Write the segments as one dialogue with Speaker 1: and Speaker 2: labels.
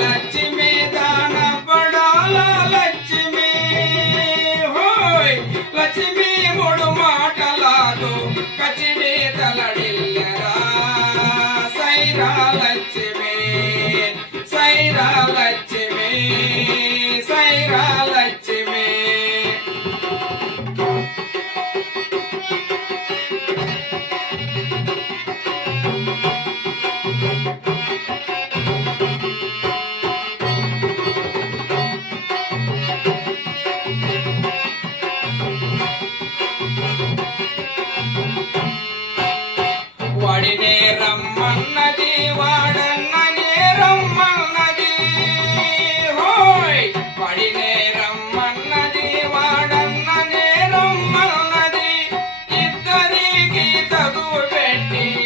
Speaker 1: Lakshmi Thank you.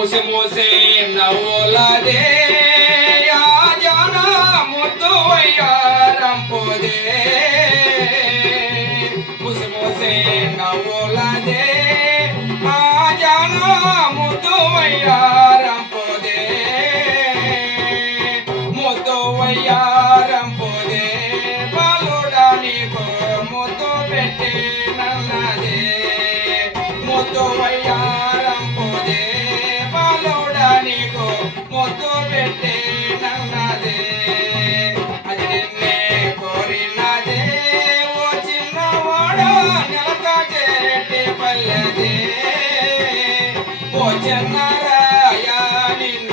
Speaker 1: ముసి మూసి నవ్వులదే జాన ముద్దువయ్యారంపోదే ముసి మూసి నవ్వులదే. ఆ జాన ముద్దువయ్యారు ಶರಣರಾಯ ನಿನ್ನ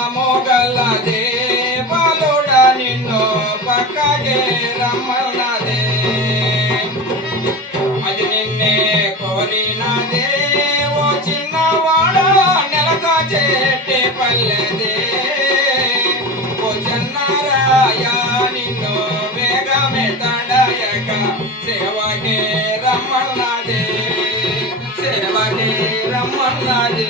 Speaker 1: நல்லதே ಓ ಚನ್ನರಾಯ ನಿನ್ನೋ ಬೇಗಮೆ ತಂಡಯಕ ಸೇವಗೆ ರಮಣ್ಣದೇ ಸೇವಗೆ ರಮಣ್ಣದೇ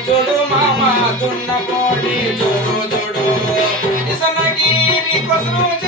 Speaker 1: చూడు మామ దున్న కోడి చూడు చూడు ఇసనగిరి కొసరు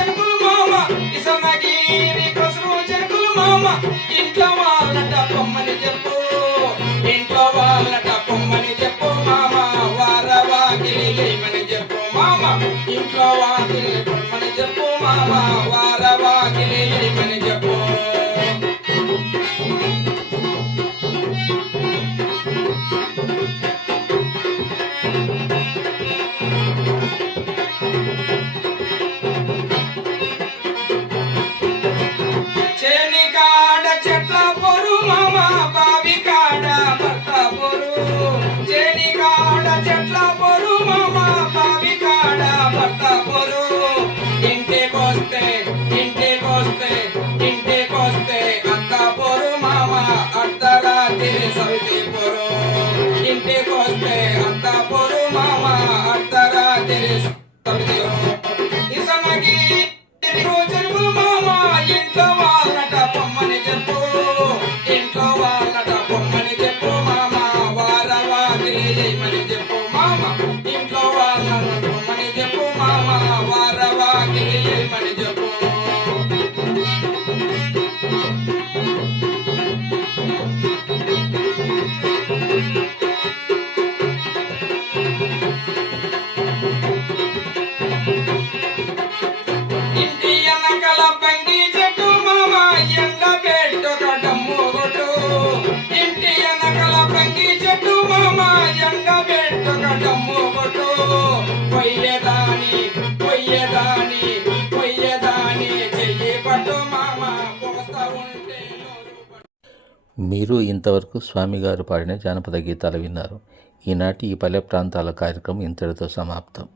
Speaker 2: మీరు ఇంతవరకు స్వామిగారు పాడిన జానపద గీతాలు విన్నారు. ఈనాటి ఈ పల్లె ప్రాంతాల కార్యక్రమం ఇంతటితో సమాప్తం.